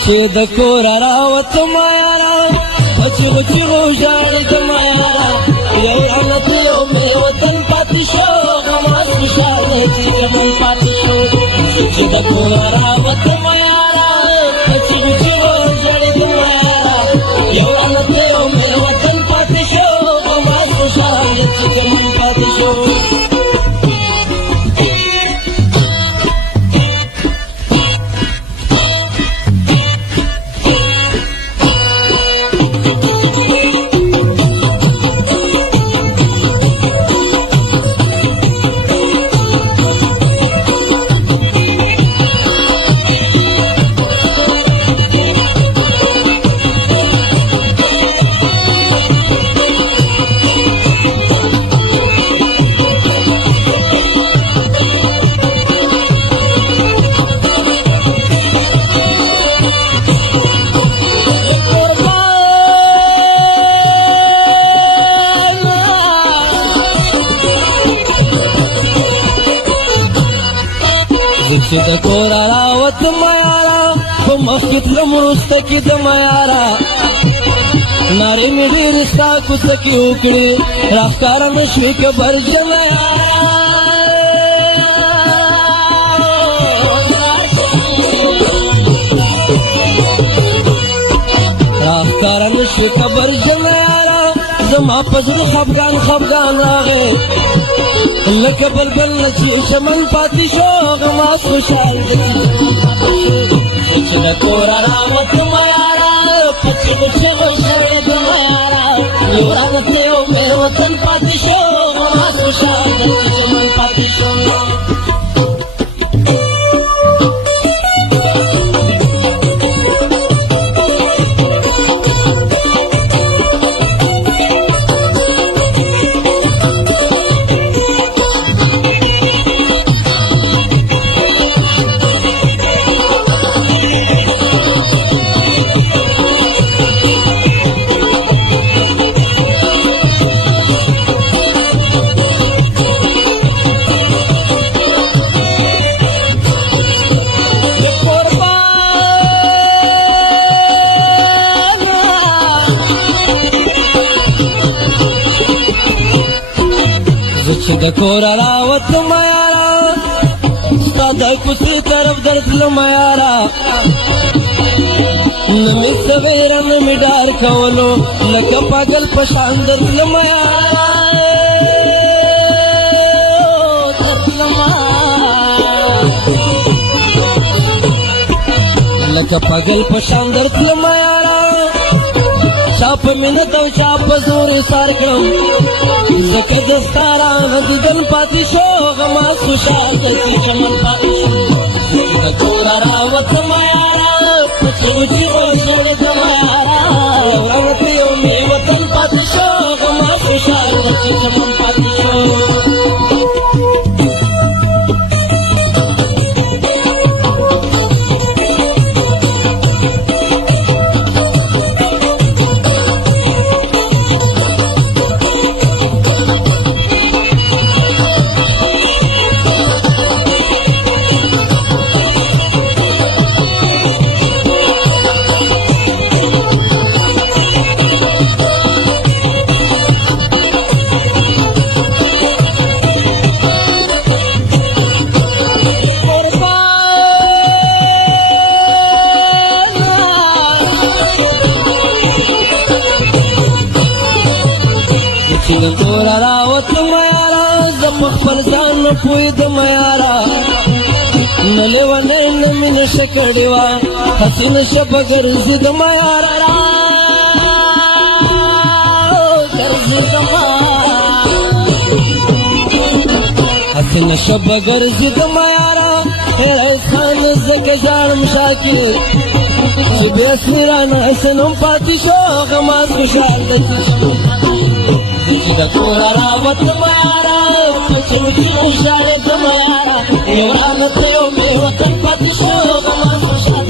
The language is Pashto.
چې د کور راوتم یاره په چغو چغو ژاړېدم یاره یو رانت یو مې وطن پاتې شو غماز خوشحال دی چې زمون پاتې شو چې د کور راوتم یاره په چغو چغو ژاړېدم یاره یو رانت یو مې وطن پاتې شو غماز خوشحال دی چې زمون پاتې شو چې د کور راوتم یاره په مخکې تلم وروسته کېدم یاره نارې مې ډېرې ستا کوڅه کې وکړې راښکاره نه شوې که برجن راښکاره نه شوې که برجن یاره زما په زړه خفګان خفګان راغی لکه بلبل نه چې چمن پاتې شو غماز خوشحال دی چې د کوره راوتم یاره په چغو چغو ژړېدم یاره یو رانه یو مې وطن پاتې شو غماز خوشحال دی چې چمن پاتې شو چې د کور راوتم یاره ستا د کوڅې طرف درتلم یاره نه مې څه ویره نه مې ډار کولو لکه پاگل په شان درتلم یاره لکه پاگل په شان درتلم یاره چا په منت او چا په زور سار کړم ځکه د ستا رانه دیدن پاتې شو غماز خوشحال دی چې چمن پاتې شو چې د کوره راوتم یاره په چغو چغو ژړېدم یاره یو رانه یو مې وطن پاتې شو غماز خوشحال دی چې چمن پاتې شو چې د کوره راوتم یاره زه په خپل ځان نه پوهېدم یاره نه لیونۍ نه مې نشه کړې وه هسې نشه به ګرځېدم یاره هسې نشه به ګرځېدم یاره هېرایس خان ځکه ژاړم شاکر چې بې اصلي رانه هسې نوم پاتې شو غماز خوشحال دی چې د کوره راوتم یاره په چغو چغو ژړېدم یاره یو رانه یو مې وطن پاتې شو غماز خوشحال